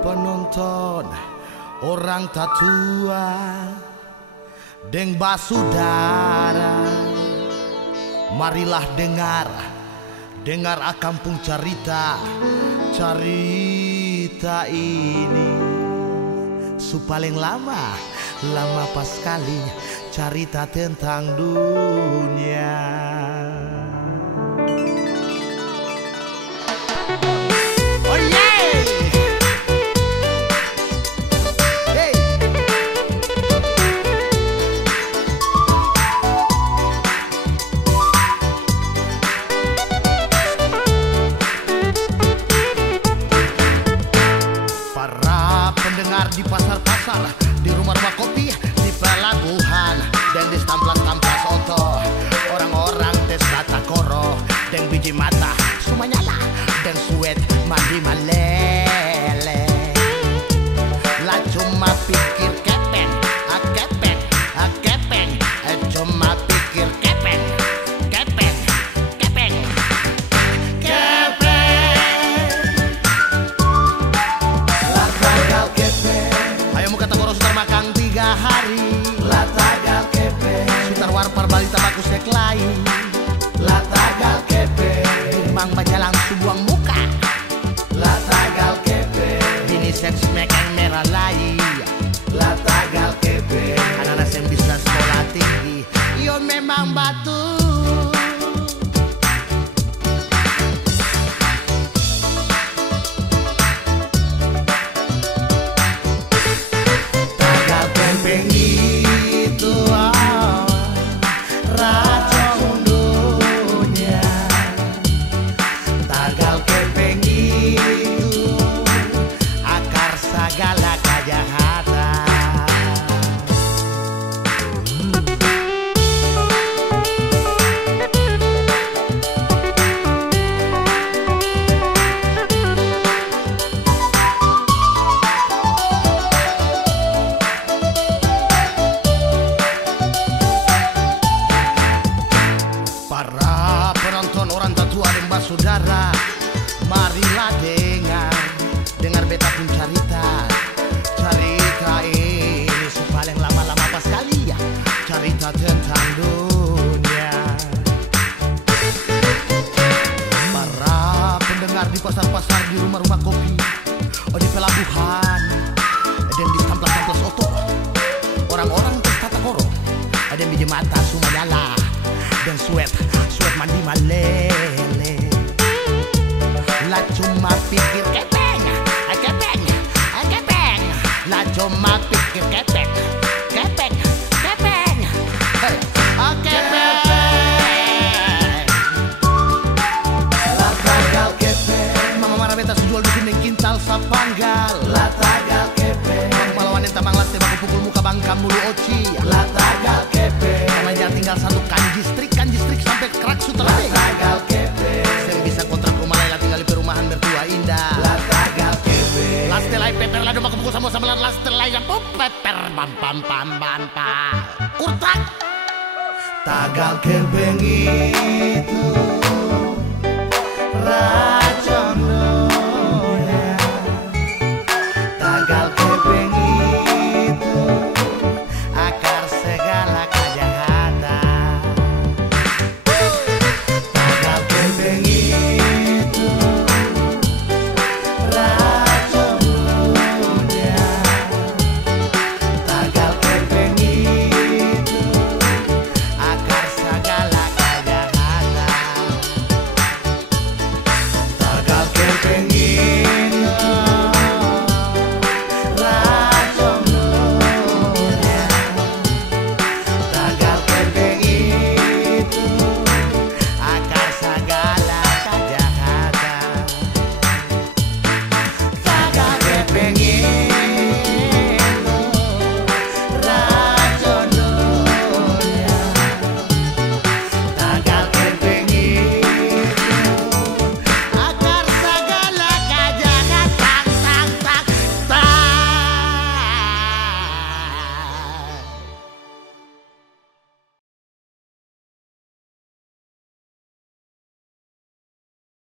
penonton, orang tatua, deng basudara, marilah dengar kampung cerita ini. Paling lama pas kali cerita tentang dunia. Di pasar-pasar, di rumah-rumah kopi, di pelabuhan, dan di stamplas-stamplas oto, orang-orang tes rata koro, dan biji mata semuanya lah, dan suet mandi malele. Lah cuma pikir kepeng, cuma pikir kepeng. Makan 3 hari lah tagal kepe, sutar warpar balita baku seklai lah tagal kepe, bimbang bajalang subuang muka lah tagal kepe, bini seks mekang merah lai lah tagal kepe, anak-anak yang bisa sekolah tinggi yo memang batu. Para penonton orang tatua dan basudara, marilah dengar beta pun cerita ini paling lama pas kali ya, cerita tentang dunia. Para pendengar di pasar-pasar, di rumah-rumah kopi, di pelabuhan, dan di stamplas-stamplas oto, orang-orang tes tata koro, ada biji mata semuanya lah, dan suet mandi malele. Lah cuma pikir kepeng, lah cuma pikir kepeng. Lah tagal kepeng, mama marah beta sujual bikin deng kintal sapanggal. Lah tagal kepeng, malawan yang tamang laste baku pukul muka bangka mulu oci. Lah tagal kepeng, namanya tinggal satu kanji strik sampai kerak sutra. Lah tagal kepeng, saya bisa kontrak rumah lela tinggal di perumahan bertua indah. Lah tagal kepeng, lastelai peper lado baku pukul sama lastelai yang peper pam kurtak. Tagal kepeng itu racun dunia. Tagal